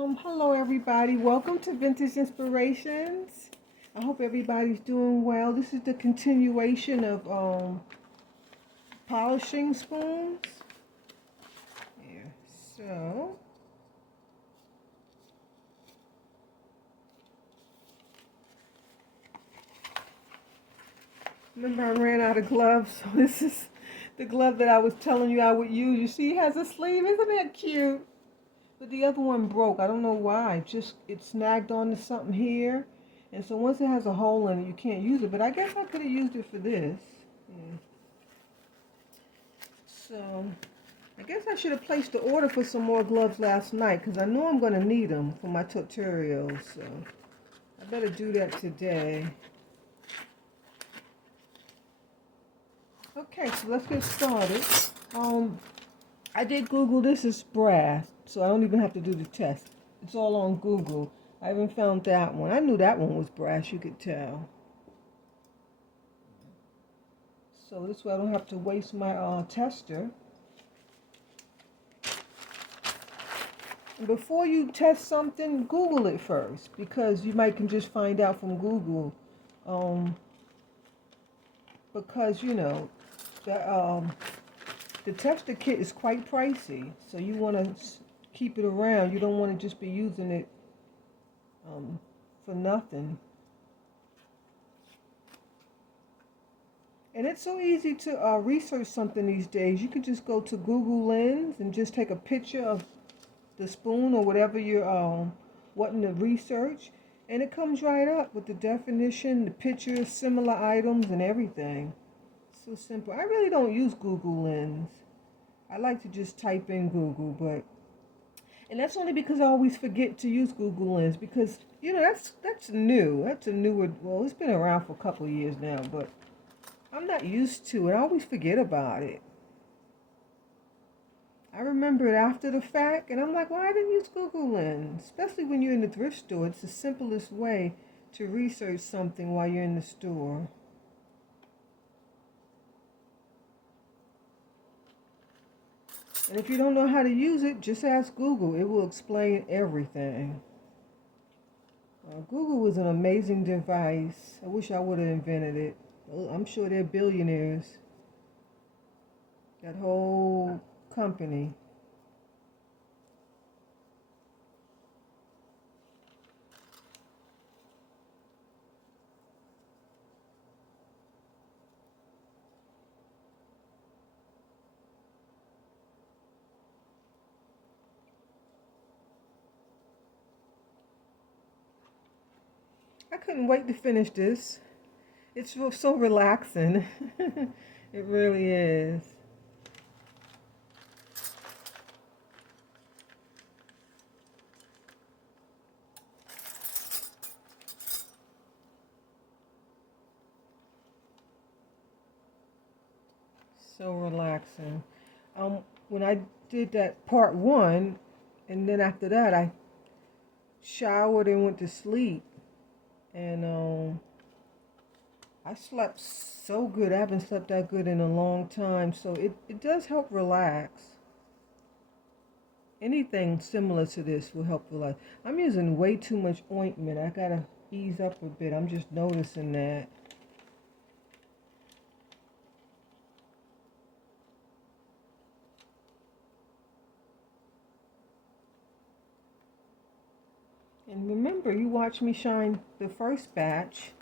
Hello everybody. Welcome to Vintage Inspirations. I hope everybody's doing well. This is the continuation of polishing spoons. Here. So, remember I ran out of gloves, so this is the glove that I was telling you I would use. You see it has a sleeve. Isn't that cute? But the other one broke. I don't know why. Just it snagged onto something here. And so once it has a hole in it, you can't use it. But I guess I could have used it for this. Yeah. So I guess I should have placed the order for some more gloves last night because I know I'm going to need them for my tutorials. So I better do that today. Okay, so let's get started. I did Google this is brass, so I don't even have to do the test. It's all on Google. I haven't found that one. I knew that one was brass, you could tell. So this way I don't have to waste my tester. And before you test something, Google it first, because you might can just find out from Google. Because you know the tester kit is quite pricey, so you want to keep it around. You don't want to just be using it for nothing. And it's so easy to research something these days. You can just go to Google Lens and just take a picture of the spoon or whatever you're wanting to research, and it comes right up with the definition, the pictures, similar items, and everything. So simple. I really don't use Google Lens. I like to just type in Google, and that's only because I always forget to use Google Lens, because you know that's new. That's a newer. Well, it's been around for a couple of years now, but I'm not used to it. I always forget about it. I remember it after the fact, and I'm like, well, I didn't use Google Lens. Especially when you're in the thrift store, it's the simplest way to research something while you're in the store. And if you don't know how to use it, just ask Google. It will explain everything. Google was an amazing device. I wish I would have invented it. I'm sure they're billionaires. That whole company. I couldn't wait to finish this. It's so relaxing. It really is. So relaxing. When I did that part one, and then after that I showered and went to sleep, and I slept so good. I haven't slept that good in a long time, so it does help relax. Anything similar to this will help relax. I'm using way too much ointment. I gotta ease up a bit. I'm just noticing that. And remember, you watched me shine the first batch.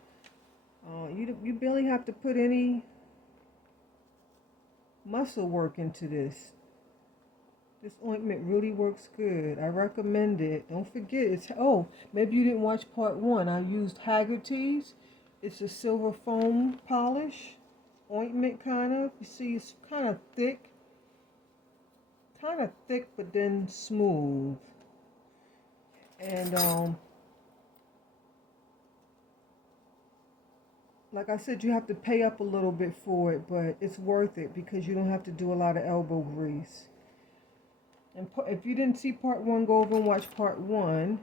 You barely have to put any muscle work into this. This ointment really works good. I recommend it. Don't forget, maybe you didn't watch part one. I used Haggerty's. It's a silver foam polish ointment, kind of. You see, it's kind of thick, but then smooth. And like I said, you have to pay up a little bit for it, but it's worth it because you don't have to do a lot of elbow grease. And if you didn't see part one, go over and watch part one.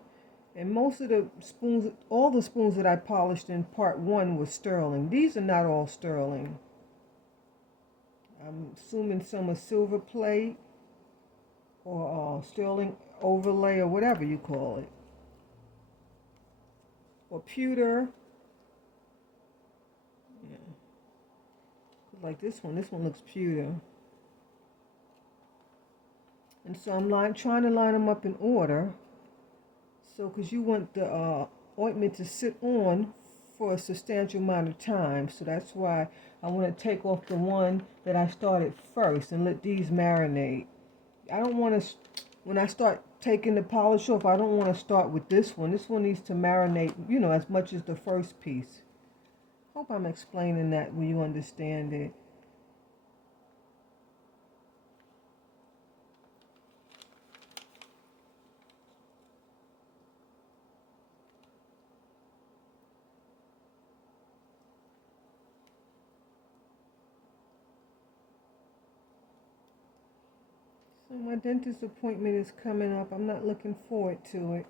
And most of the spoons, all the spoons that I polished in part one were sterling. These are not all sterling. I'm assuming some are silver plate or sterling overlay or whatever you call it, or pewter. Yeah. Like this one. This one looks pewter. And so I'm trying to line them up in order. So, because you want the ointment to sit on for a substantial amount of time. So that's why I want to take off the one that I started first and let these marinate. I don't want to, when I start taking the polish off, I don't want to start with this one. This one needs to marinate, as much as the first piece. Hope I'm explaining that when you understand it. So my dentist appointment is coming up. I'm not looking forward to it.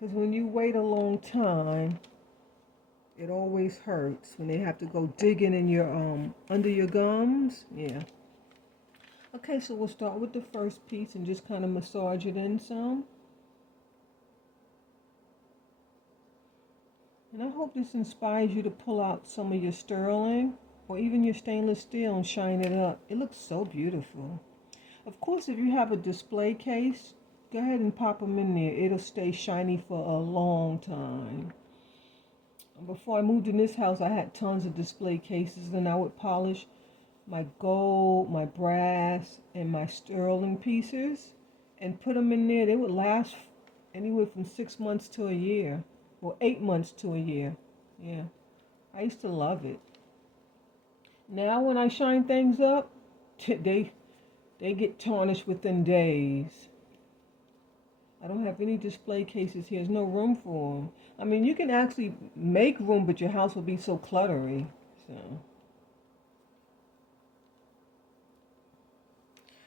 Because when you wait a long time, it always hurts when they have to go digging in your under your gums. Yeah. Okay, so we'll start with the first piece and just kind of massage it in some. And I hope this inspires you to pull out some of your sterling or even your stainless steel and shine it up. It looks so beautiful. Of course, if you have a display case, go ahead and pop them in there. It'll stay shiny for a long time. Before I moved in this house, I had tons of display cases, and I would polish my gold, my brass, and my sterling pieces and put them in there. They would last anywhere from 6 months to a year, or 8 months to a year. Yeah, I used to love it. Now when I shine things up, they get tarnished within days. I don't have any display cases here. There's no room for them. I mean, you can actually make room, but your house will be so cluttery. So,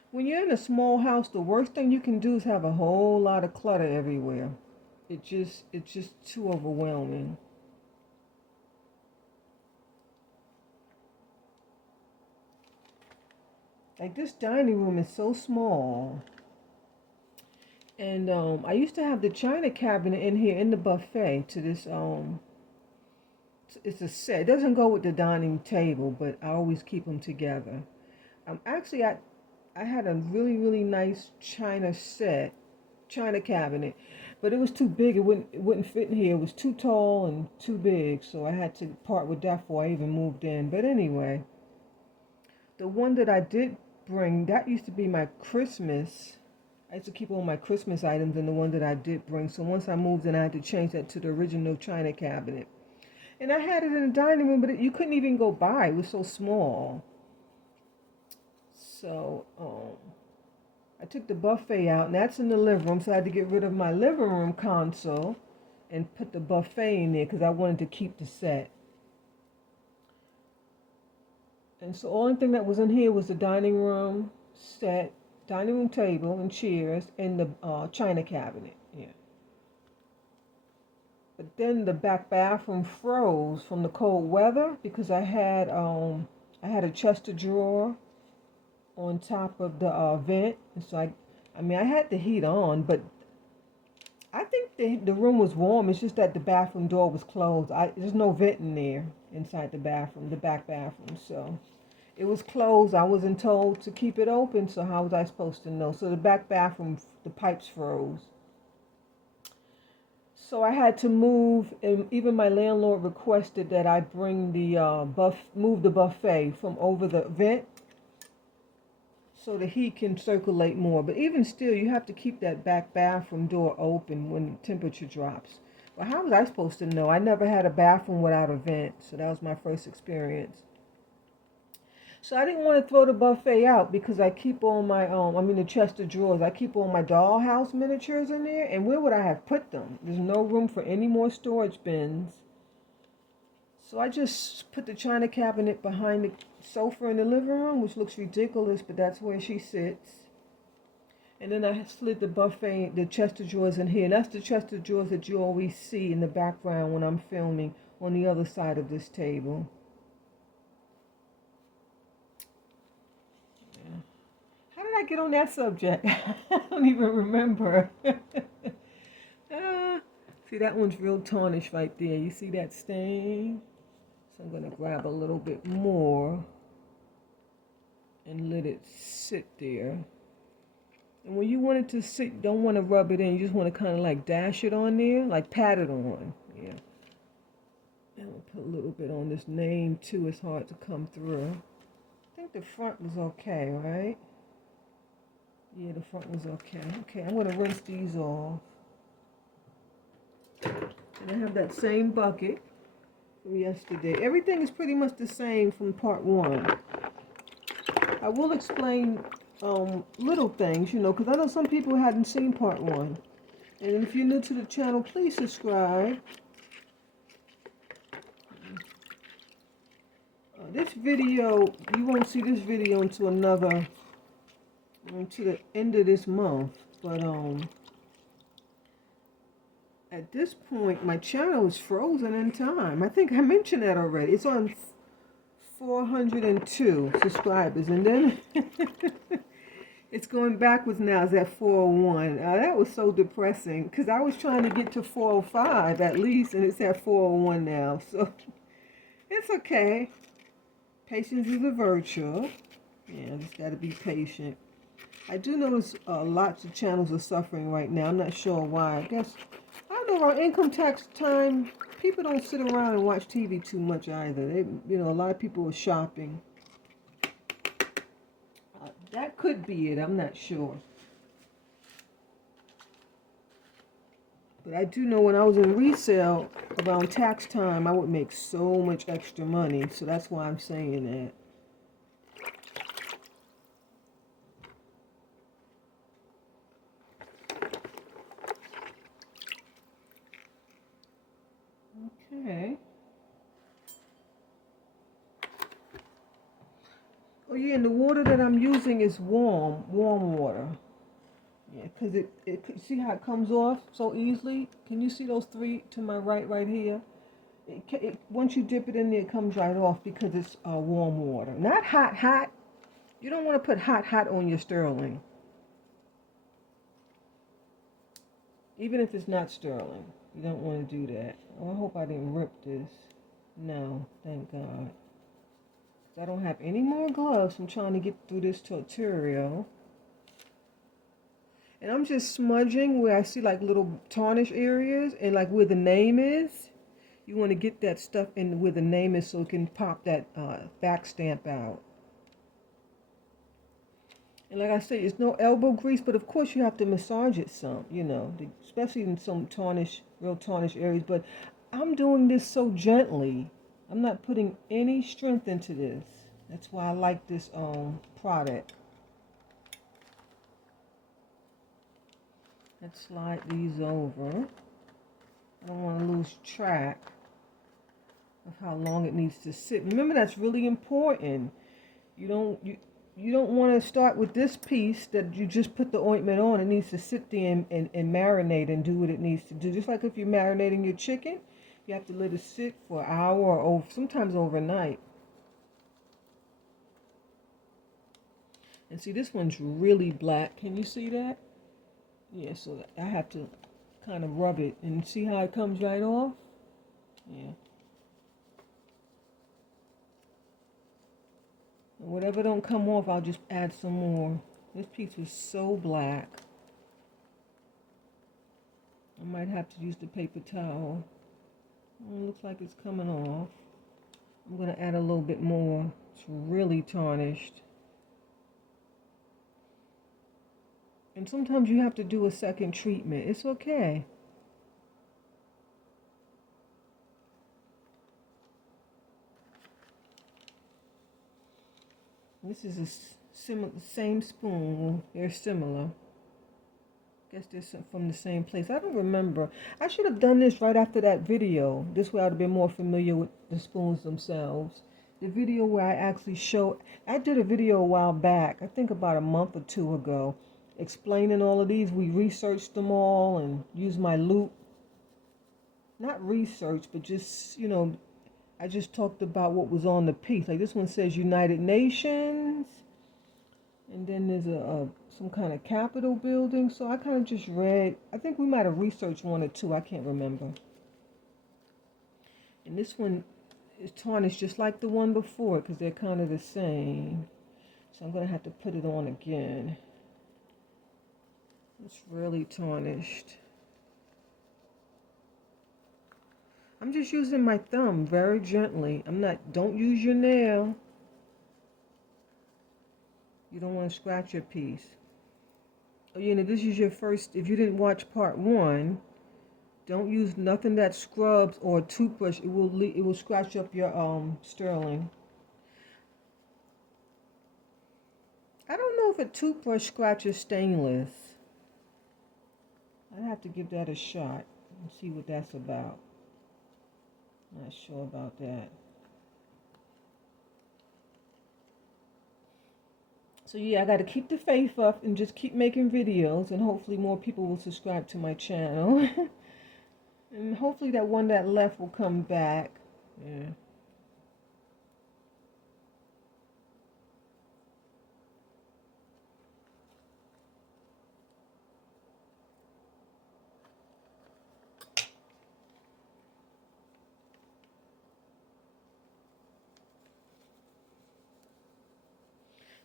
when you're in a small house, the worst thing you can do is have a whole lot of clutter everywhere. It's just too overwhelming. Like this dining room is so small. And I used to have the china cabinet in here in the buffet to this it's a set. It doesn't go with the dining table, but I always keep them together. Actually, I had a really nice china cabinet, but it was too big. It wouldn't fit in here. It was too tall and too big, so I had to part with that before I even moved in. But anyway, the one that I did bring, that used to be my Christmas. I used to keep all my Christmas items in the one that I did bring. So once I moved in, I had to change that to the original china cabinet. And I had it in the dining room, but you couldn't even go by. It was so small. So I took the buffet out, and that's in the living room. So I had to get rid of my living room console and put the buffet in there because I wanted to keep the set. And so the only thing that was in here was the dining room set, dining room table and chairs, and the china cabinet. Yeah. But then the back bathroom froze from the cold weather because I had a chest of drawer on top of the vent. And so I had the heat on, but I think the room was warm. It's just that the bathroom door was closed. There's no vent in there inside the bathroom, the back bathroom. So it was closed. I wasn't told to keep it open, so how was I supposed to know? So the back bathroom, the pipes froze. So I had to move, and even my landlord requested that I bring move the buffet from over the vent so the heat can circulate more. But even still, you have to keep that back bathroom door open when the temperature drops. Well, how was I supposed to know? I never had a bathroom without a vent, so that was my first experience. So I didn't want to throw the buffet out because I keep all my, the chest of drawers. I keep all my dollhouse miniatures in there. And where would I have put them? There's no room for any more storage bins. So I just put the china cabinet behind the sofa in the living room, which looks ridiculous, but that's where she sits. And then I slid the buffet, the chest of drawers in here. And that's the chest of drawers that you always see in the background when I'm filming on the other side of this table. I get on that subject? I don't even remember. See, that one's real tarnished right there. You see that stain? So I'm going to grab a little bit more and let it sit there. And when you want it to sit, don't want to rub it in. You just want to kind of like dash it on there, like pat it on. Yeah. And we'll put a little bit on this name too. It's hard to come through. I think the front was okay, right? Yeah, the front was okay. Okay, I'm going to rinse these off. And I have that same bucket from yesterday. Everything is pretty much the same from part one. I will explain little things, you know, because I know some people hadn't seen part one. And if you're new to the channel, please subscribe. This video, you won't see this video until to the end of this month. But at this point, my channel is frozen in time. I think I mentioned that already. It's on 402 subscribers, and then it's going backwards now. It's at 401. That was so depressing because I was trying to get to 405 at least, and it's at 401 now. So it's okay. Patience is a virtue. Yeah, just got to be patient. I do notice lots of channels are suffering right now. I'm not sure why. I don't know, around income tax time, people don't sit around and watch TV too much either. A lot of people are shopping. That could be it. I'm not sure. But I do know when I was in resale around tax time, I would make so much extra money. So that's why I'm saying that. Okay. Oh yeah, and the water that I'm using is warm water. Yeah, because it see how it comes off so easily? Can you see those three to my right here? Once you dip it in there, it comes right off because it's warm water. Not hot. You don't want to put hot on your sterling. Even if it's not sterling. You don't want to do that. Oh, I hope I didn't rip this. No, thank God. I don't have any more gloves. I'm trying to get through this tutorial. And I'm just smudging where I see like little tarnish areas and like where the name is. You want to get that stuff in where the name is so it can pop that back stamp out. And like I said, it's no elbow grease, but of course you have to massage it some, especially in some real tarnish areas. But I'm doing this so gently. I'm not putting any strength into this. That's why I like this product. Let's slide these over. I don't want to lose track of how long it needs to sit. Remember, that's really important. You don't want to start with this piece that you just put the ointment on. It needs to sit there and marinate and do what it needs to do. Just like if you're marinating your chicken, you have to let it sit for an hour or sometimes overnight. And see, this one's really black. Can you see that? Yeah, so I have to kind of rub it and see how it comes right off. Yeah. And whatever don't come off, I'll just add some more. This piece is so black. I might have to use the paper towel. It looks like it's coming off. I'm going to add a little bit more. It's really tarnished. And sometimes you have to do a second treatment. It's okay. This is the same spoon. They're similar. Guess they're from the same place. I don't remember. I should have done this right after that video. This way I would have been more familiar with the spoons themselves. The video where I actually I did a video a while back, I think about a month or two ago, explaining all of these. We researched them all and used my loop. Not research, but just, I just talked about what was on the piece. Like this one says United Nations. And then there's a some kind of Capitol building. So I kind of just read. I think we might have researched one or two. I can't remember. And this one is tarnished just like the one before because they're kind of the same. So I'm going to have to put it on again. It's really tarnished. I'm just using my thumb very gently. Don't use your nail. You don't want to scratch your piece. Oh, you know, this is your first, if you didn't watch part one, don't use nothing that scrubs or a toothbrush. It will scratch up your sterling. I don't know if a toothbrush scratches stainless. I'd have to give that a shot and see what that's about. Not sure about that. So yeah, I got to keep the faith up and just keep making videos, and hopefully more people will subscribe to my channel. And hopefully that one that left will come back. Yeah.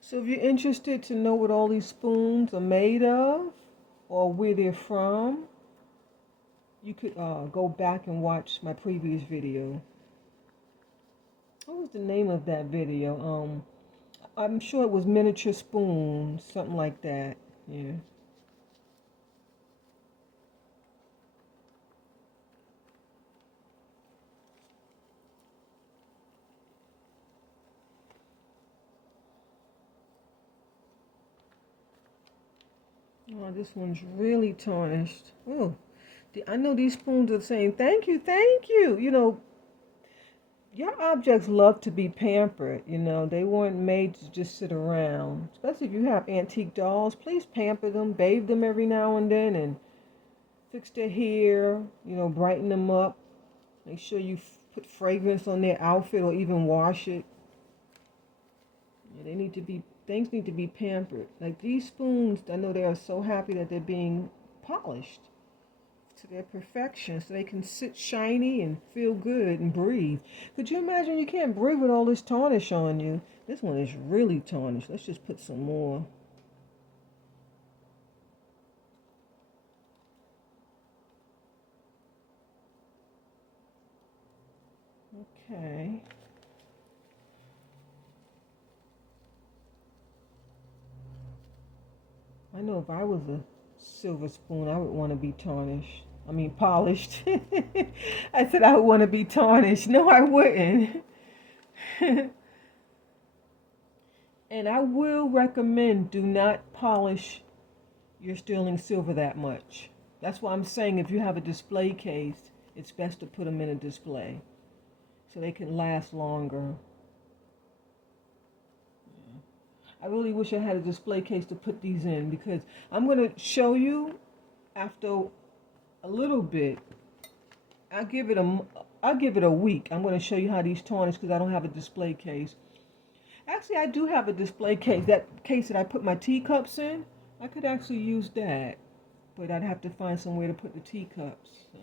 So if you're interested to know what all these spoons are made of or where they're from, you could go back and watch my previous video. What was the name of that video? I'm sure it was miniature spoons, something like that. Yeah. Oh, this one's really tarnished. Oh, I know these spoons are saying thank you, thank you. You know, your objects love to be pampered. You know, they weren't made to just sit around. Especially if you have antique dolls, please pamper them, bathe them every now and then, and fix their hair. You know, brighten them up. Make sure you put fragrance on their outfit or even wash it. Yeah, things need to be pampered. Like these spoons, I know they are so happy that they're being polished to their perfection so they can sit shiny and feel good and breathe. Could you imagine you can't breathe with all this tarnish on you? This one is really tarnished. Let's just put some more. Okay. I know if I was a silver spoon, I would want to be tarnished. I mean, polished. I said I would want to be tarnished. No, I wouldn't. And I will recommend do not polish your sterling silver that much. That's why I'm saying if you have a display case, it's best to put them in a display so they can last longer. I really wish I had a display case to put these in because I'm going to show you after a little bit. I'll give it a week. I'm going to show you how these tarnish because I don't have a display case. Actually, I do have a display case. That case that I put my teacups in, I could actually use that. But I'd have to find somewhere to put the teacups. So.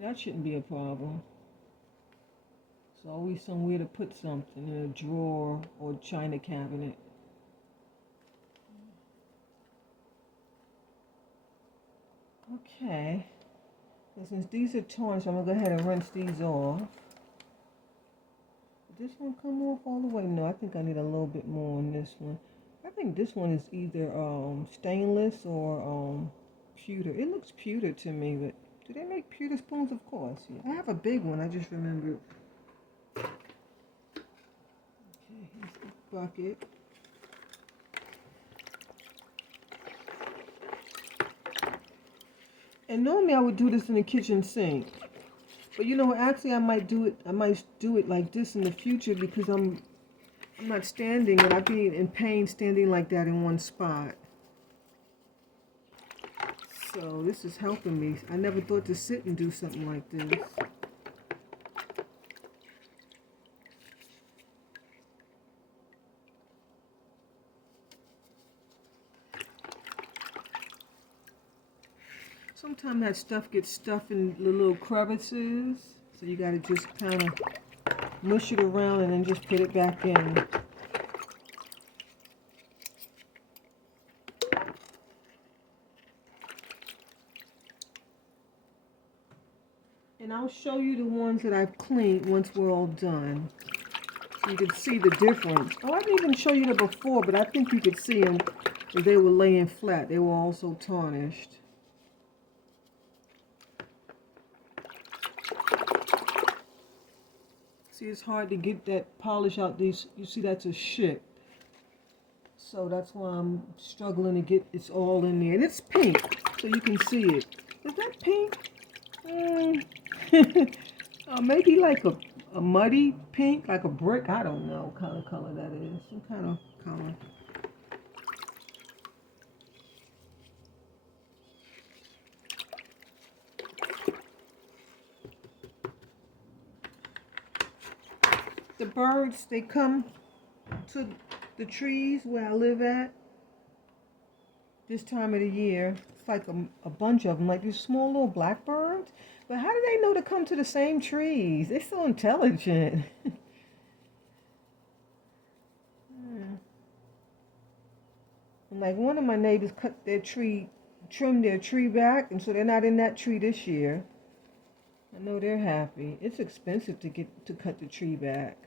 That shouldn't be a problem. There's always somewhere to put something in a drawer or china cabinet. Okay. So since these are tarnished, I'm going to go ahead and rinse these off. Did this one come off all the way? No, I think I need a little bit more on this one. I think this one is either stainless or pewter. It looks pewter to me, but do they make pewter spoons? Of course. Yeah. I have a big one. I just remembered. Okay, here's the bucket. And normally I would do this in the kitchen sink. But you know, actually I might do it like this in the future because I'm not standing and I'd be in pain standing like that in one spot. So this is helping me. I never thought to sit and do something like this. Sometimes that stuff gets stuffed in the little crevices, so you gotta just kind of mush it around and then just put it back in. And I'll show you the ones that I've cleaned once we're all done. So you can see the difference. Oh, I didn't even show you that before, but I think you could see them as they were laying flat. They were also tarnished. See, it's hard to get that polish out these. You see, that's a chip. So that's why I'm struggling to get it's all in there. And it's pink, so you can see it. Is that pink? Maybe like a muddy pink, like a brick. I don't know what kind of color that is. Some kind of color. The birds, they come to the trees where I live at this time of the year. It's like a bunch of them, like these small little blackbirds. But how do they know to come to the same trees? They're so intelligent. And like one of my neighbors trimmed their tree back, and so they're not in that tree this year. I know they're happy. It's expensive to cut the tree back.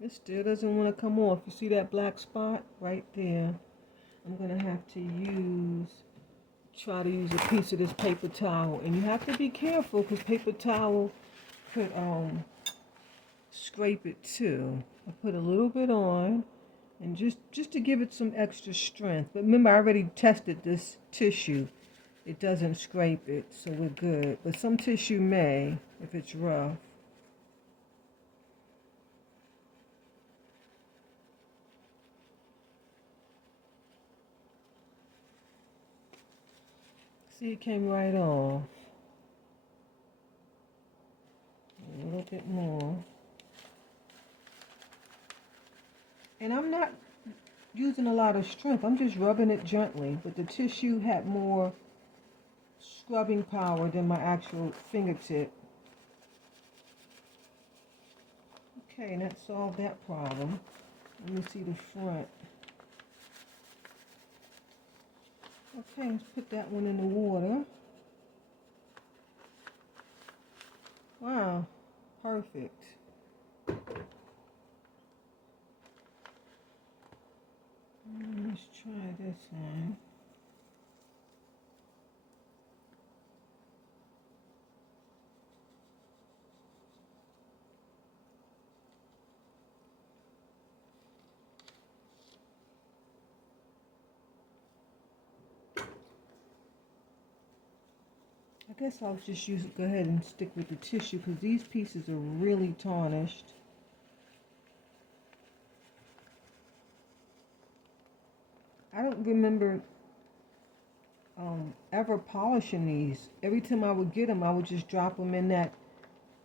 It still doesn't want to come off. You see that black spot right there? I'm going to have to try to use a piece of this paper towel. And you have to be careful because paper towel could scrape it too. I put a little bit on and just to give it some extra strength. But remember, I already tested this tissue. It doesn't scrape it, so we're good. But some tissue may if it's rough. See, it came right off. A little bit more. And I'm not using a lot of strength. I'm just rubbing it gently. But the tissue had more scrubbing power than my actual fingertip. Okay, and that solved that problem. Let me see the front. Okay, let's put that one in the water. Wow, perfect. Let's try this one. I guess I'll just go ahead and stick with the tissue because these pieces are really tarnished. I don't remember ever polishing these. Every time I would get them, I would just drop them in that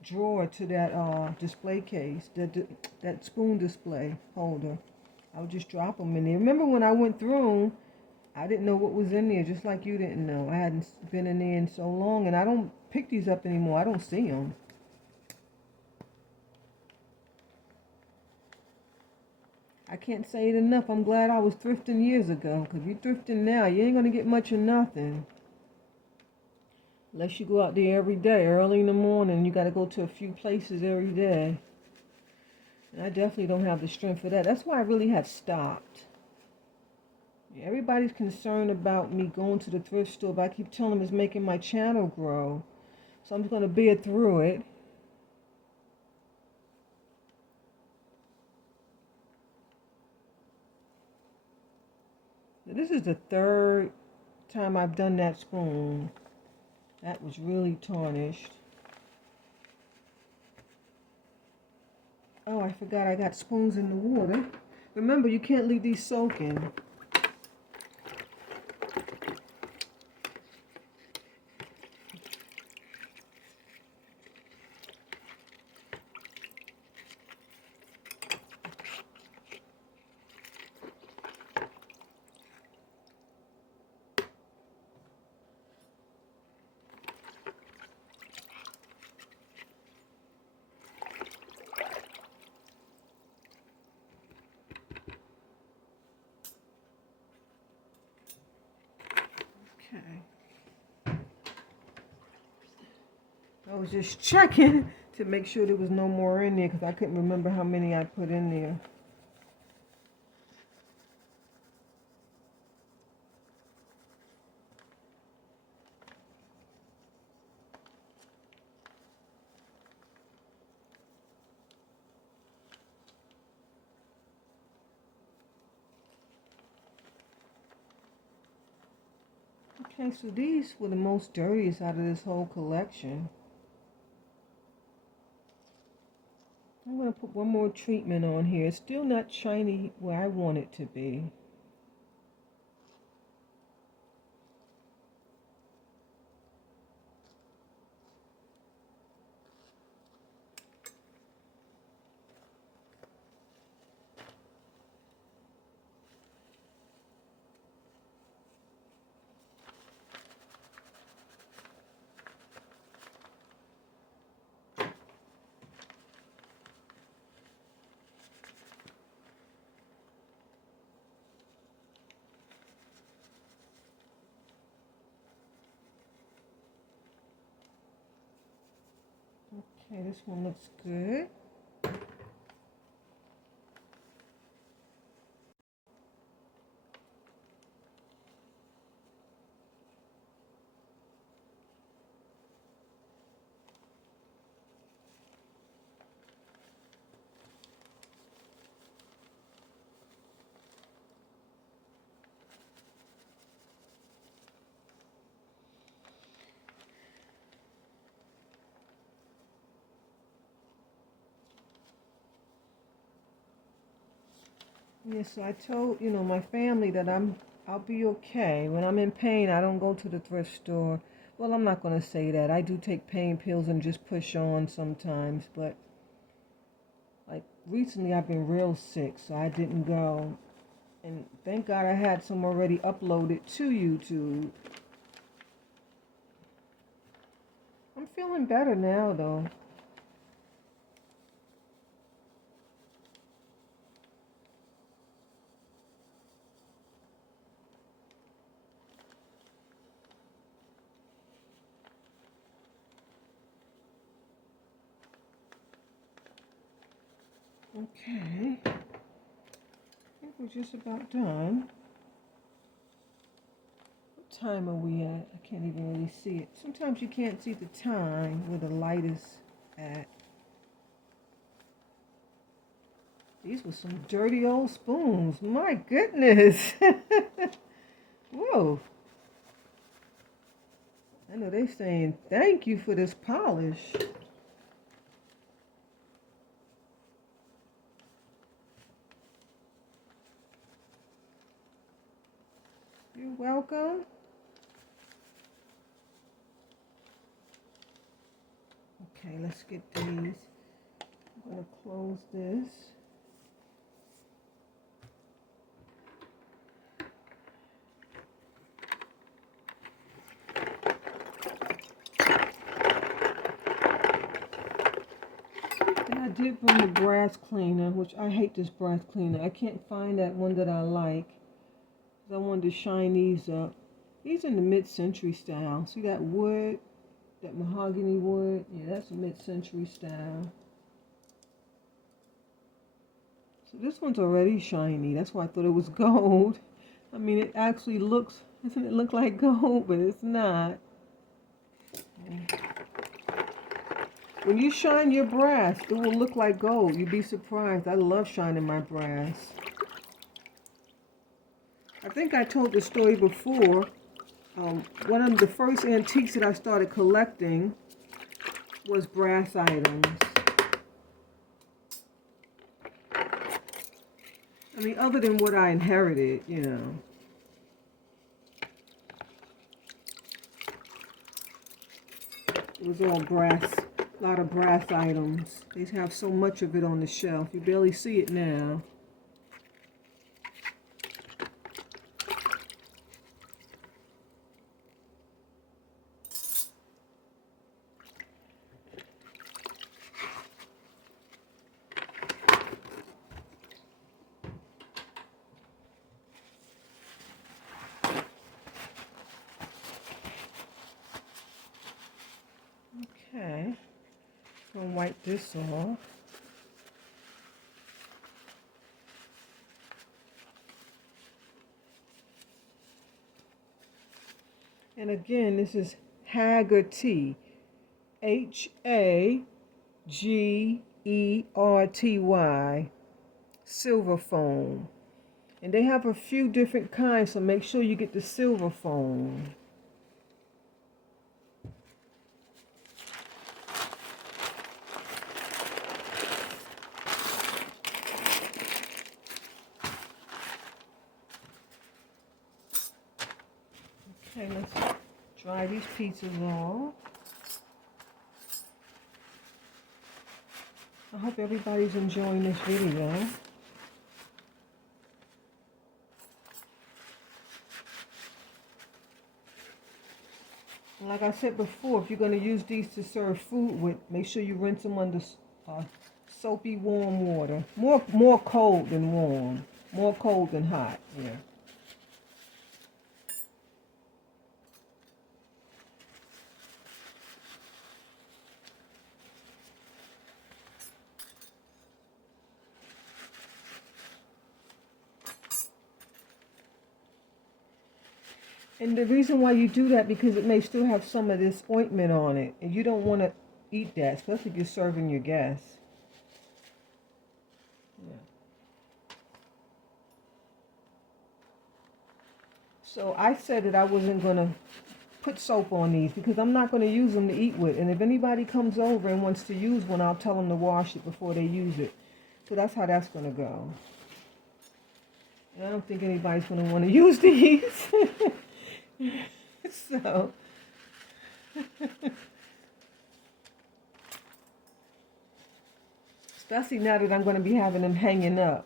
drawer to that display case, that spoon display holder. I would just drop them in there. Remember when I went through them, I didn't know what was in there, just like you didn't know. I hadn't been in there in so long, and I don't pick these up anymore. I don't see them. I can't say it enough. I'm glad I was thrifting years ago, because if you're thrifting now, you ain't going to get much of nothing. Unless you go out there every day, early in the morning. You got to go to a few places every day. And I definitely don't have the strength for that. That's why I really have stopped. Everybody's concerned about me going to the thrift store, but I keep telling them it's making my channel grow. So I'm just going to bear through it. This is the third time I've done that spoon. That was really tarnished. Oh, I forgot I got spoons in the water. Remember, you can't leave these soaking. I was just checking to make sure there was no more in there because I couldn't remember how many I put in there. Okay, so these were the most dirtiest out of this whole collection. I'm going to put one more treatment on here. It's still not shiny where I want it to be. Okay, this one looks good. Yeah, so I told, my family that I'll be okay. When I'm in pain, I don't go to the thrift store. Well, I'm not going to say that. I do take pain pills and just push on sometimes, but like recently I've been real sick, so I didn't go. And thank God I had some already uploaded to YouTube. I'm feeling better now, though. Okay. I think we're just about done. What time are we at? I can't even really see it. Sometimes you can't see the time where the light is at. These were some dirty old spoons. My goodness. Whoa. I know they're saying thank you for this polish. You're welcome. Okay, let's get these. I'm going to close this. And I did bring the brass cleaner, which I hate this brass cleaner. I can't find that one that I like. I wanted to shine these up. These are in the mid-century style. See that wood? That mahogany wood? Yeah, that's a mid-century style. So this one's already shiny. That's why I thought it was gold. I mean, it actually looks, doesn't it look like gold? But it's not. When you shine your brass, it will look like gold. You'd be surprised. I love shining my brass. I think I told the story before. One of the first antiques that I started collecting was brass items. I mean, other than what I inherited, It was all brass, a lot of brass items. They have so much of it on the shelf. You barely see it now. Okay. gonna wipe this off. And again, this is Haggerty, Hagerty, silver foam. And they have a few different kinds, so make sure you get the silver foam. Okay, let's dry these pieces off. I hope everybody's enjoying this video. Like I said before, if you're going to use these to serve food with, make sure you rinse them under soapy warm water. More cold than warm. More cold than hot, yeah. And the reason why you do that, because it may still have some of this ointment on it. And you don't want to eat that, especially if you're serving your guests. Yeah. So I said that I wasn't going to put soap on these because I'm not going to use them to eat with. And if anybody comes over and wants to use one, I'll tell them to wash it before they use it. So that's how that's going to go. And I don't think anybody's going to want to use these. So, especially now that I'm going to be having them hanging up.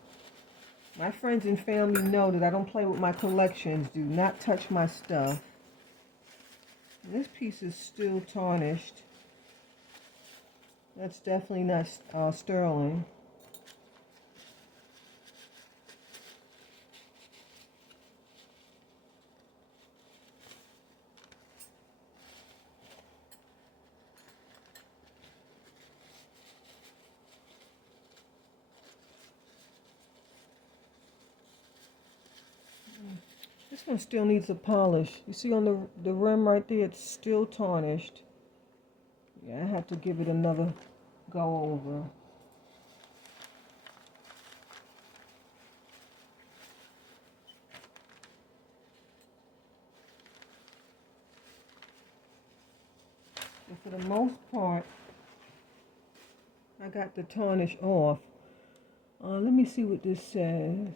My friends and family know that I don't play with my collections. Do not touch my stuff. And this piece is still tarnished. That's definitely not sterling. This one still needs a polish. You see on the rim right there, it's still tarnished. Yeah, I have to give it another go over. But for the most part, I got the tarnish off. Let me see what this says.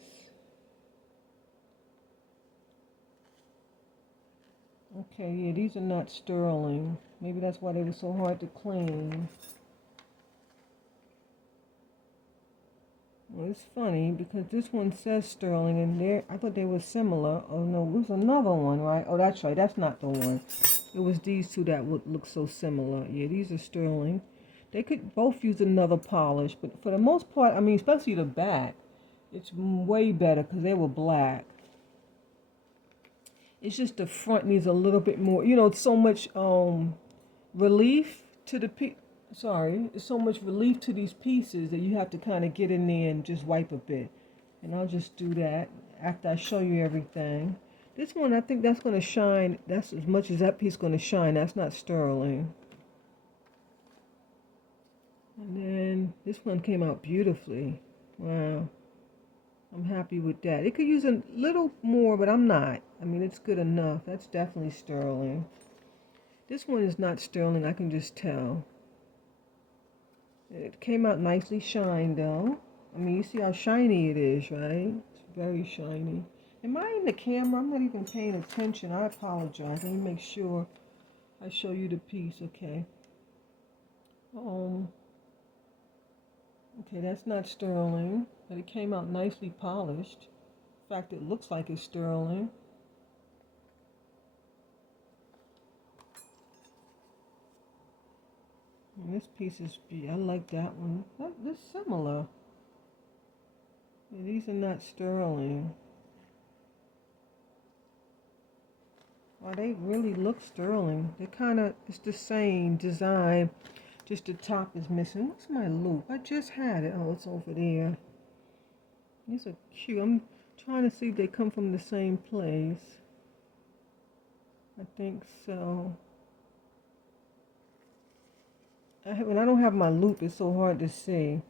Okay, yeah, these are not sterling. Maybe that's why they were so hard to clean. Well, it's funny because this one says sterling and there, I thought they were similar. Oh no, it was another one, right? Oh, that's right, that's not the one. It was these two that would look so similar. Yeah, these are sterling. They could both use another polish, but for the most part, I mean, especially the back, it's way better because they were black. It's just the front needs a little bit more, you know, so much relief to the it's so much relief to these pieces that you have to kind of get in there and just wipe a bit. And I'll just do that after I show you everything. This one, I think that's going to shine. That's as much as that piece going to shine. That's not sterling. And then this one came out beautifully. Wow. I'm happy with that. It could use a little more, but I'm not. I mean, it's good enough. That's definitely sterling. This one is not sterling, I can just tell. It came out nicely shined, though. I mean, you see how shiny it is, right? It's very shiny. Am I in the camera? I'm not even paying attention. I apologize. Let me make sure I show you the piece. Okay. Okay, that's not sterling, but it came out nicely polished. In fact, it looks like it's sterling. And this piece is, I like that one. They're similar. Yeah, these are not sterling. Oh, they really look sterling. They're kind of, it's the same design. Just the top is missing. What's my loop? I just had it. Oh, it's over there. These are cute. I'm trying to see if they come from the same place. I think so. When I don't have my loop, it's so hard to see.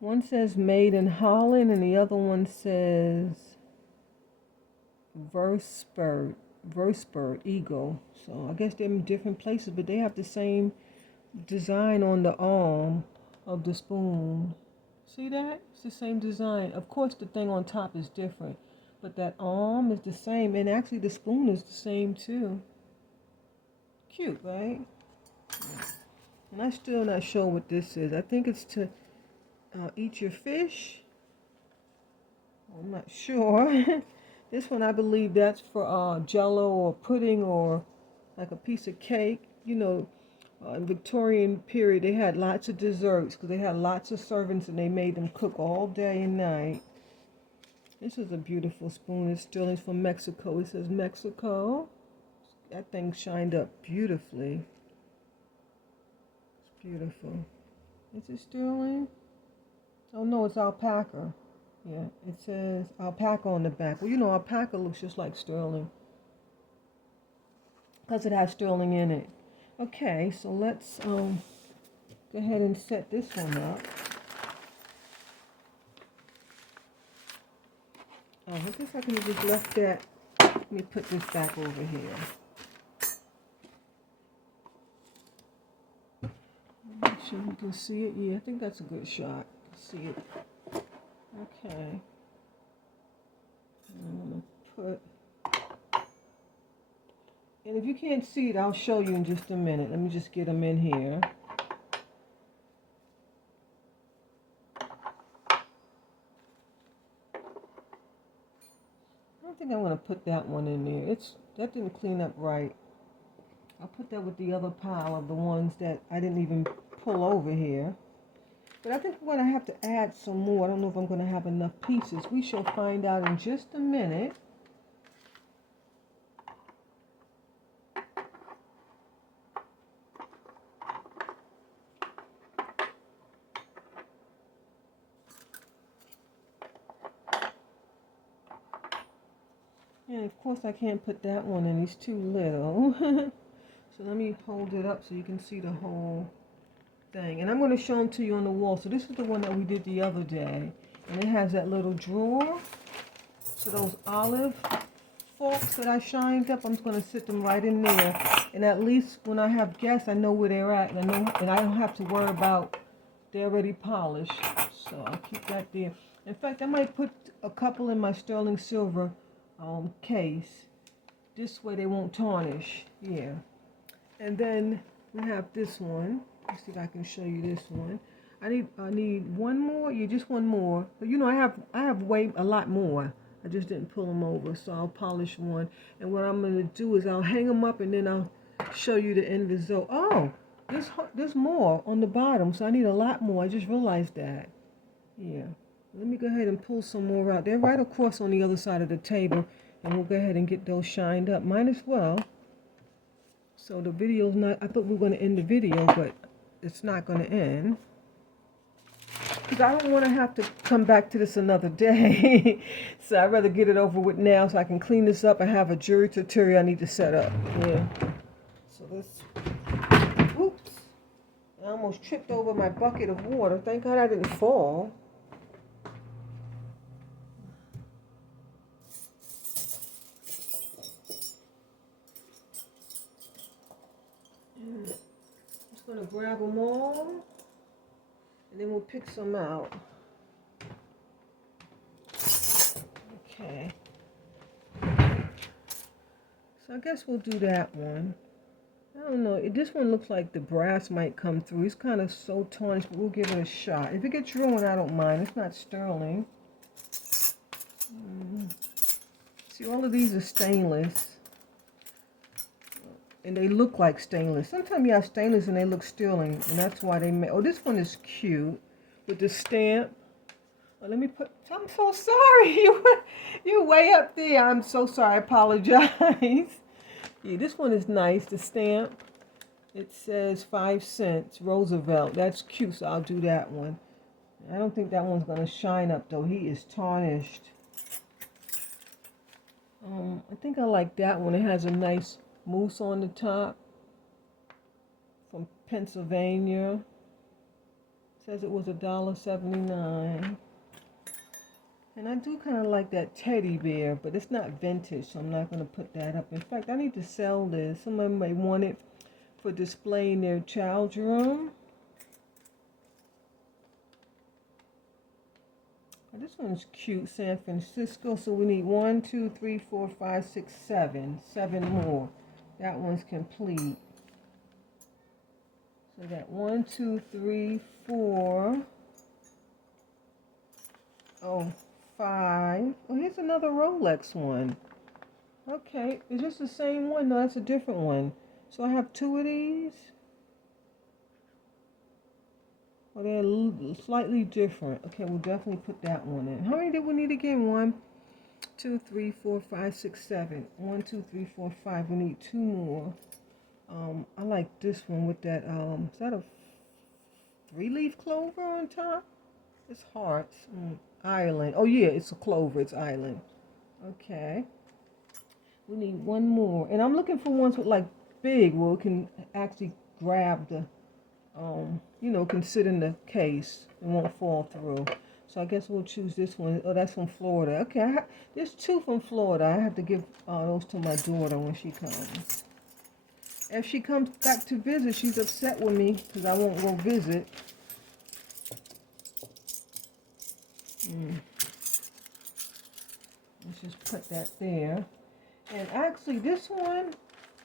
One says made in Holland, and the other one says Verspert Eagle. So I guess they're in different places, but they have the same design on the arm of the spoon. See that? It's the same design. Of course, the thing on top is different, but that arm is the same, and actually the spoon is the same too. Cute, right? And I'm still not sure what this is. I think it's to eat your fish. I'm not sure. This one, I believe that's for jello or pudding or like a piece of cake. You know, in Victorian period, they had lots of desserts because they had lots of servants and they made them cook all day and night. This is a beautiful spoon. It's sterling from Mexico. It says Mexico. That thing shined up beautifully. It's beautiful. Is it sterling? Oh no, it's alpaca. Yeah, it says alpaca on the back. Well, you know, alpaca looks just like sterling because it has sterling in it. Okay, so let's go ahead and set this one up. Oh, I guess I could have just left that. Let me put this back over here. Make sure you can see it. Yeah, I think that's a good shot. See it. Okay. I'm going to put... And if you can't see it, I'll show you in just a minute. Let me just get them in here. I don't think I'm going to put that one in there. That didn't clean up right. I'll put that with the other pile of the ones that I didn't even pull over here. But I think we're going to have to add some more. I don't know if I'm going to have enough pieces. We shall find out in just a minute. And of course I can't put that one in. He's too little. So let me hold it up so you can see the whole thing. And I'm going to show them to you on the wall. So this is the one that we did the other day. And it has that little drawer. So those olive forks that I shined up, I'm going to sit them right in there. And at least when I have guests, I know where they're at. And I don't have to worry about they're already polished. So I'll keep that there. In fact, I might put a couple in my sterling silver case. This way they won't tarnish. Yeah. And then we have this one. Let's see if I can show you this one. I need one more. Yeah, just one more. But you know, I have a lot more. I just didn't pull them over, so I'll polish one. And what I'm going to do is I'll hang them up, and then I'll show you the end result. Oh, there's more on the bottom, so I need a lot more. I just realized that. Yeah. Let me go ahead and pull some more out. They're right across on the other side of the table, and we'll go ahead and get those shined up. Might as well. So the video's not, I thought we were going to end the video, but it's not going to end. Because I don't want to have to come back to this another day. So I'd rather get it over with now so I can clean this up and have a jury tutorial I need to set up. Yeah. So this, oops. I almost tripped over my bucket of water. Thank God I didn't fall. Just going to grab them all, and then we'll pick some out. Okay. So I guess we'll do that one. I don't know. This one looks like the brass might come through. It's kind of so tarnished, but we'll give it a shot. If it gets ruined, I don't mind. It's not sterling. See, all of these are stainless. And they look like stainless. Sometimes you have stainless and they look sterling, and that's why they make. Oh, this one is cute with the stamp. Oh, let me put. I'm so sorry. You're way up there. I'm so sorry. I apologize. Yeah, this one is nice. The stamp. It says 5 cents, Roosevelt. That's cute, so I'll do that one. I don't think that one's gonna shine up though. He is tarnished. I think I like that one. It has a nice moose on the top from Pennsylvania. Says it was $1.79. And I do kind of like that teddy bear, but it's not vintage, so I'm not going to put that up. In fact, I need to sell this. Someone may want it for display in their child's room. This one's cute, San Francisco. So we need 1, 2, 3, 4, 5, 6, 7. 7 more. That one's complete. So that 1, 2, 3, 4. Oh, 5. Oh, here's another Rolex one. Okay, is this the same one? No, that's a different one. So I have 2 of these. Oh, they're slightly different. Okay, we'll definitely put that one in. How many did we need again? 1, 2, 3, 4, 5, 6, 7. 1, 2, 3, 4, 5. We need 2 more. I like this one with that. Is that a 3-leaf clover on top? It's hearts. Island. Oh yeah, it's a clover. It's island. Okay. We need 1 more, and I'm looking for ones with like big, where we can actually grab the, can sit in the case and won't fall through. So I guess we'll choose this one. Oh, that's from Florida. Okay, there's 2 from Florida. I have to give those to my daughter when she comes. If she comes back to visit, she's upset with me because I won't go visit. Let's just put that there. And actually, this one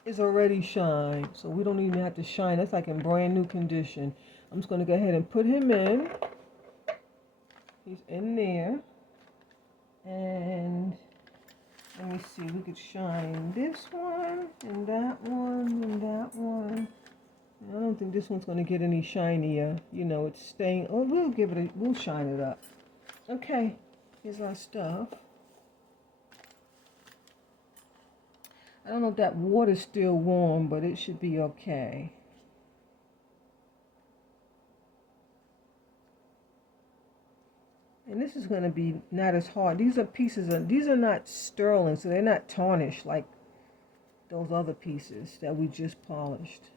is already shined, so we don't even have to shine. That's like in brand new condition. I'm just going to go ahead and put him in. He's in there. And let me see, we could shine this one, and that one, and that one. I don't think this one's going to get any shinier. It's staying. Oh, we'll shine it up. Okay, here's our stuff. I don't know if that water's still warm, but it should be okay. And this is going to be not as hard. These are not sterling, so they're not tarnished like those other pieces that we just polished.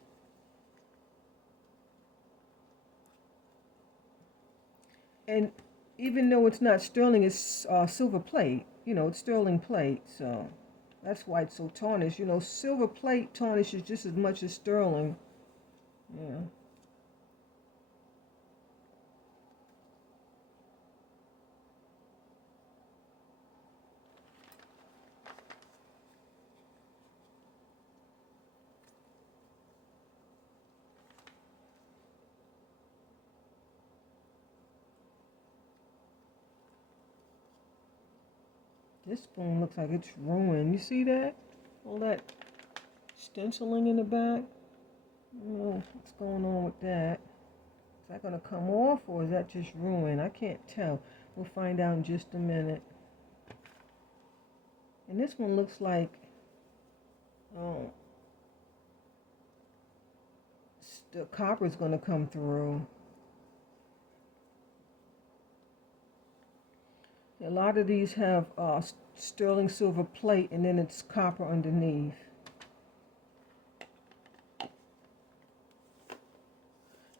And even though it's not sterling, it's silver plate. It's sterling plate, so that's why it's so tarnished. Silver plate tarnishes just as much as sterling. Yeah. This spoon looks like it's ruined. You see that? All that stenciling in the back? Oh, what's going on with that? Is that going to come off, or is that just ruined? I can't tell. We'll find out in just a minute. And this one looks like, the copper's going to come through. A lot of these have sterling silver plate, and then it's copper underneath.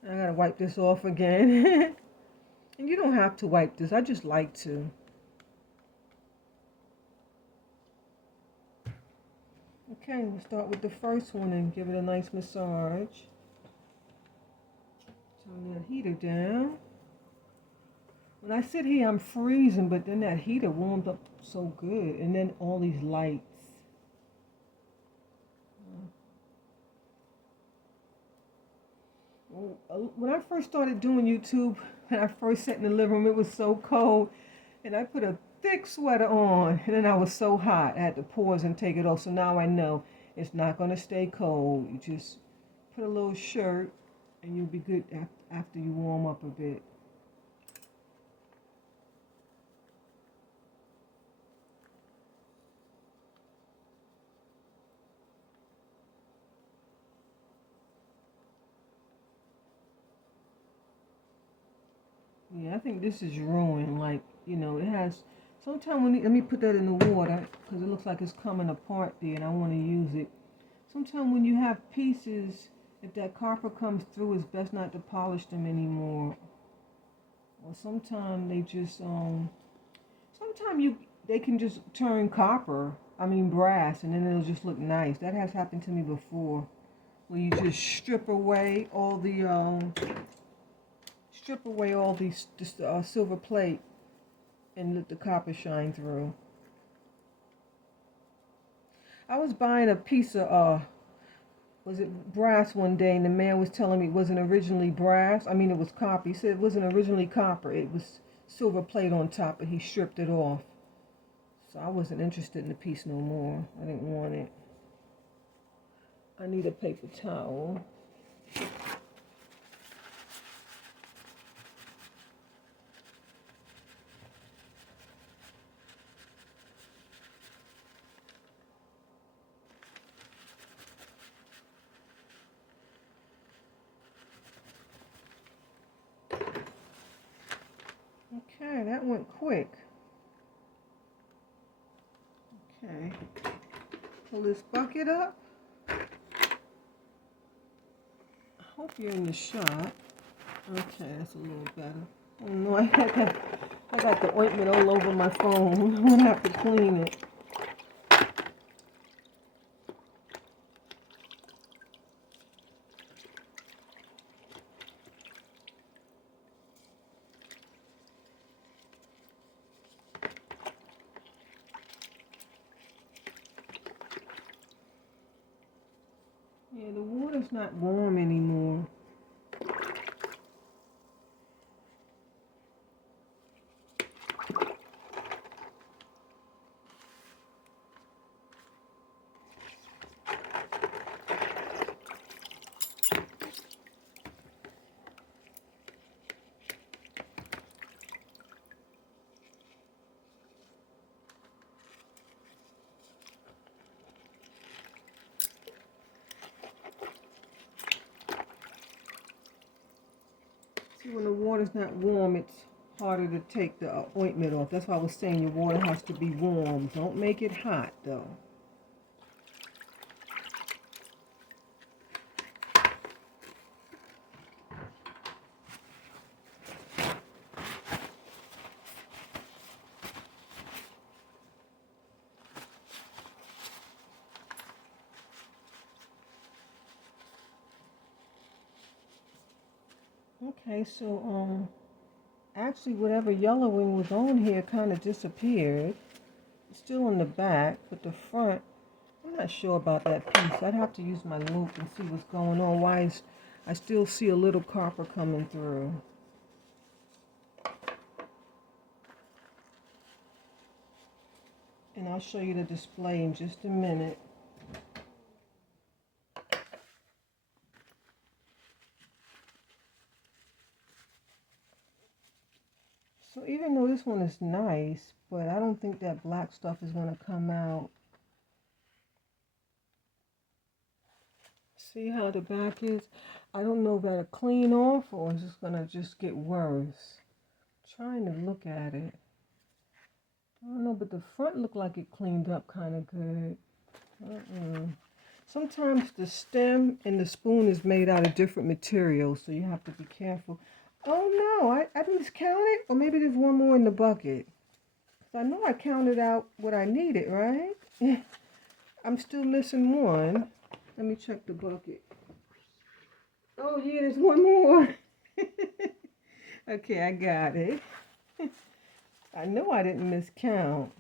I gotta wipe this off again. And you don't have to wipe this. I just like to. Okay, we'll start with the first one and give it a nice massage. Turn that heater down. When I sit here, I'm freezing, but then that heater warmed up so good. And then all these lights. When I first started doing YouTube, when I first sat in the living room, it was so cold. And I put a thick sweater on, and then I was so hot. I had to pause and take it off. So now I know it's not going to stay cold. You just put a little shirt, and you'll be good after you warm up a bit. Yeah, I think this is ruined. Like, it has. Sometimes when let me put that in the water because it looks like it's coming apart there, and I want to use it. Sometimes when you have pieces, if that copper comes through, it's best not to polish them anymore. Or sometimes they just sometimes they can just turn copper. I mean brass, and then it'll just look nice. That has happened to me before, where you just strip away all these silver plate and let the copper shine through. I was buying a piece of was it brass one day, and the man was telling me it wasn't originally brass. I mean, it was copper. He said it wasn't originally copper. It was silver plate on top, and he stripped it off. So I wasn't interested in the piece no more. I didn't want it. I need a paper towel. Okay, that went quick. Okay, pull this bucket up. I hope you're in the shot. Okay, that's a little better. Oh no, I got the ointment all over my phone. I'm gonna have to clean it. Yeah, the water's not warm anymore. See, when the water's not warm, it's harder to take the ointment off. That's why I was saying your water has to be warm. Don't make it hot, though. Okay, so actually whatever yellowing was on here kind of disappeared. It's still in the back, but the front, I'm not sure about that piece. I'd have to use my loupe and see what's going on. Why is I still see a little copper coming through. And I'll show you the display in just a minute. So even though this one is nice, but I don't think that black stuff is going to come out. See how the back is? I don't know if that'll clean off or it's just going to just get worse. Trying to look at it. I don't know, but the front looked like it cleaned up kind of good. Sometimes the stem and the spoon is made out of different materials, so you have to be careful. Oh no, I miscounted, or maybe there's one more in the bucket. So I know I counted out what I needed, right? I'm still missing one. Let me check the bucket. Oh yeah, there's one more. Okay, I got it. I know I didn't miscount.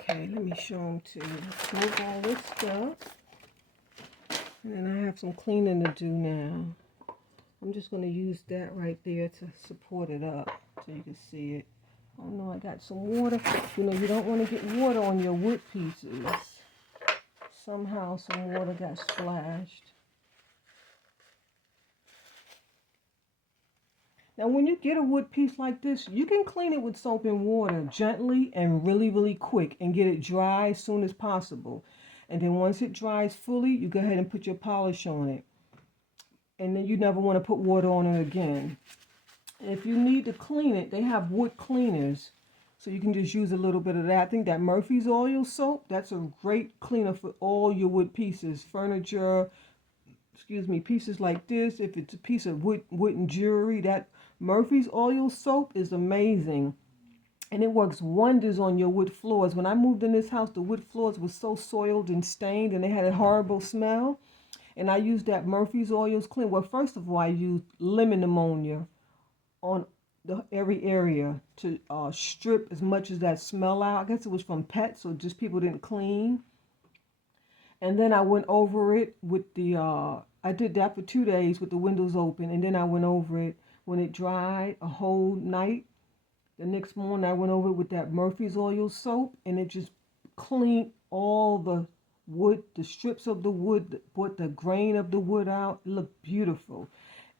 Okay, let me show them to you. Let's move all this stuff. And then I have some cleaning to do now. I'm just going to use that right there to support it up so you can see it. Oh no, I got some water. You know, you don't want to get water on your wood pieces. Somehow some water got splashed. Now when you get a wood piece like this, you can clean it with soap and water gently and really, really quick and get it dry as soon as possible. And then once it dries fully, you go ahead and put your polish on it. And then you never want to put water on it again. If you need to clean it, they have wood cleaners. So you can just use a little bit of that. I think that Murphy's oil soap, that's a great cleaner for all your wood pieces. Furniture, pieces like this. If it's a piece of wooden jewelry, that Murphy's oil soap is amazing. And it works wonders on your wood floors. When I moved in this house, the wood floors were so soiled and stained and they had a horrible smell. And I used that Murphy's oils clean. Well, first of all, I used lemon ammonia on every area to strip as much as that smell out. I guess it was from pets, so just people didn't clean. And then I went over it with the, I did that for 2 days with the windows open. And then I went over it when it dried a whole night. The next morning I went over it with that Murphy's oil soap, and it just cleaned all the wood, the strips of the wood, put the grain of the wood out. It looked beautiful.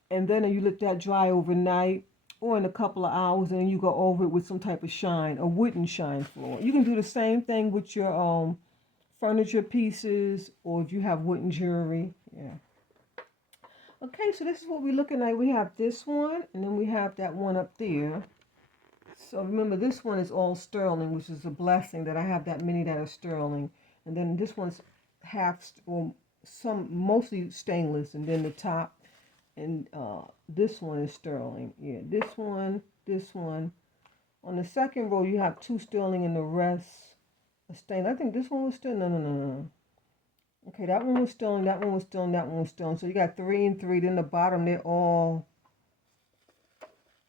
And then you let that dry overnight or in a couple of hours, and then you go over it with some type of shine, a wooden shine floor. You can do the same thing with your furniture pieces, or if you have wooden jewelry. Yeah. Okay, so this is what we're looking at. We have this one, and then we have that one up there. So remember, this one is all sterling, which is a blessing that I have that many that are sterling. And then this one's mostly stainless, and then the top, and this one is sterling. Yeah, this one. On the second row, you have 2 sterling, and the rest are stainless. I think this one was sterling. No. Okay, that one was sterling, that one was sterling, that one was sterling. So you got 3 and 3. Then the bottom, they're all,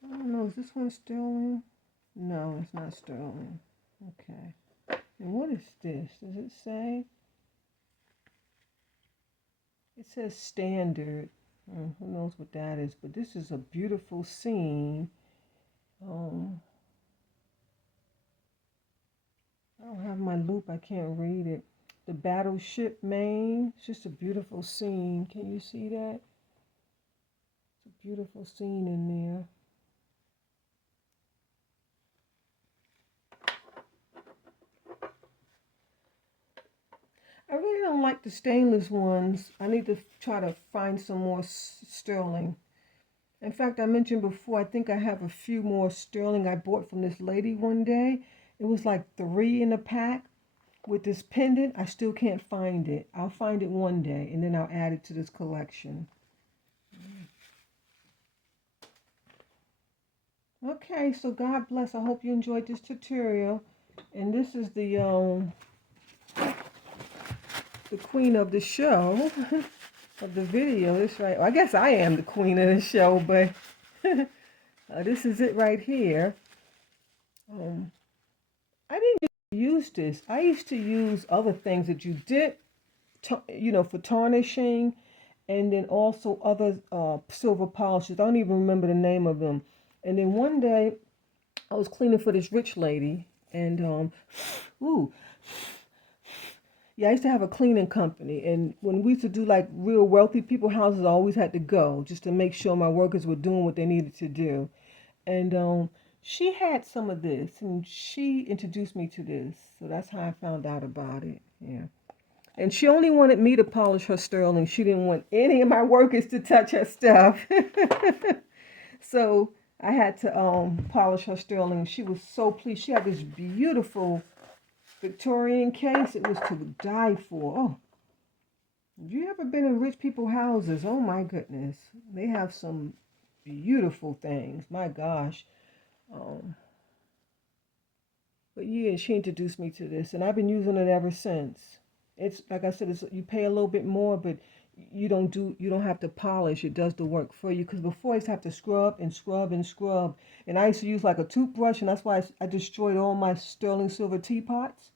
I don't know, is this one sterling? No, it's not sterling. Okay. And what is this? Does it say? It says standard. Who knows what that is? But this is a beautiful scene. I don't have my loop. I can't read it. The battleship Maine. It's just a beautiful scene. Can you see that? It's a beautiful scene in there. I really don't like the stainless ones. I need to try to find some more sterling. In fact, I mentioned before, I think I have a few more sterling I bought from this lady one day. It was like 3 in a pack with this pendant. I still can't find it. I'll find it one day, and then I'll add it to this collection. Okay, so God bless. I hope you enjoyed this tutorial. And this is the queen of the show, of the video. This right. Well, I guess I am the queen of the show, but this is it right here. I didn't use this. I used to use other things that you dip, for tarnishing, and then also other silver polishes. I don't even remember the name of them. And then one day, I was cleaning for this rich lady, and yeah, I used to have a cleaning company, and when we used to do like real wealthy people houses, I always had to go just to make sure my workers were doing what they needed to do. And she had some of this, and she introduced me to this, so that's how I found out about it. Yeah, and she only wanted me to polish her sterling. She didn't want any of my workers to touch her stuff. So I had to polish her sterling. She was so pleased. She had this beautiful Victorian case. It was to die for. Oh, have you ever been in rich people's houses? Oh my goodness, they have some beautiful things. My gosh. But yeah, she introduced me to this, and I've been using it ever since. It's like I said, you pay a little bit more, but you don't have to polish. It does the work for you. Because before I used to have to scrub and scrub and scrub, and I used to use like a toothbrush, and that's why I destroyed all my sterling silver teapots.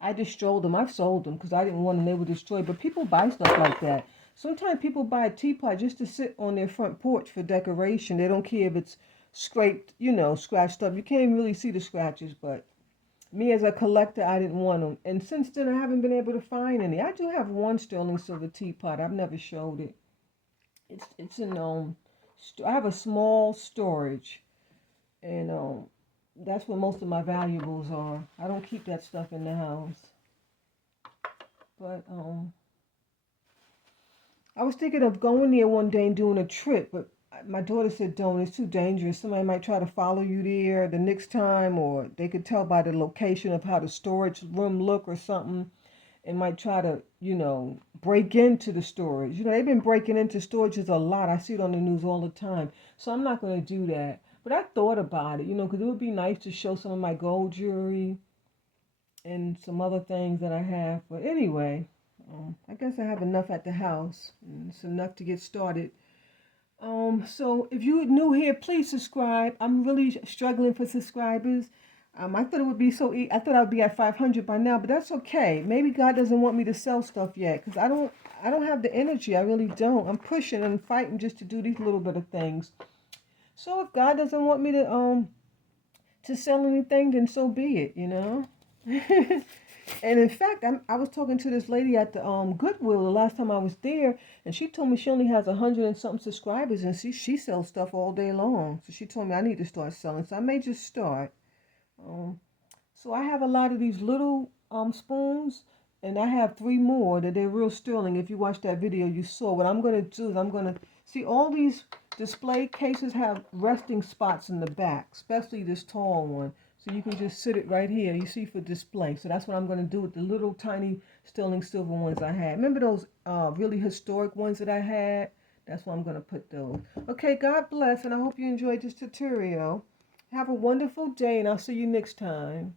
I destroyed them. I've sold them because I didn't want them. They were destroyed. But people buy stuff like that. Sometimes people buy a teapot just to sit on their front porch for decoration. They don't care if it's scraped, scratched up. You can't really see the scratches, but me as a collector, I didn't want them. And since then, I haven't been able to find any. I do have one sterling silver teapot. I've never showed it. It's in I have a small storage, and that's where most of my valuables are. I don't keep that stuff in the house. But I was thinking of going there one day and doing a trip, but my daughter said don't. It's too dangerous. Somebody might try to follow you there the next time, or they could tell by the location of how the storage room look or something, and might try to, break into the storage. They've been breaking into storages a lot. I see it on the news all the time. So I'm not going to do that. But I thought about it, because it would be nice to show some of my gold jewelry and some other things that I have. But anyway, I guess I have enough at the house. And it's enough to get started. So if you're new here, please subscribe. I'm really struggling for subscribers. I thought it would be I thought I would be at 500 by now, but that's okay. Maybe God doesn't want me to sell stuff yet, because I don't have the energy. I really don't. I'm pushing and fighting just to do these little bit of things. So if God doesn't want me to sell anything, then so be it. And in fact, I was talking to this lady at the Goodwill the last time I was there, and she told me she only has 100 and something subscribers, and she sells stuff all day long. So she told me I need to start selling. So I may just start. So I have a lot of these little spoons, and I have 3 more that they're real sterling. If you watched that video, you saw. What I'm going to do is I'm going to see all these display cases have resting spots in the back, especially this tall one. So you can just sit it right here, you see, for display. So that's what I'm going to do with the little tiny sterling silver ones I had. Remember those really historic ones that I had? That's where I'm going to put those. Okay, God bless, and I hope you enjoyed this tutorial. Have a wonderful day, and I'll see you next time.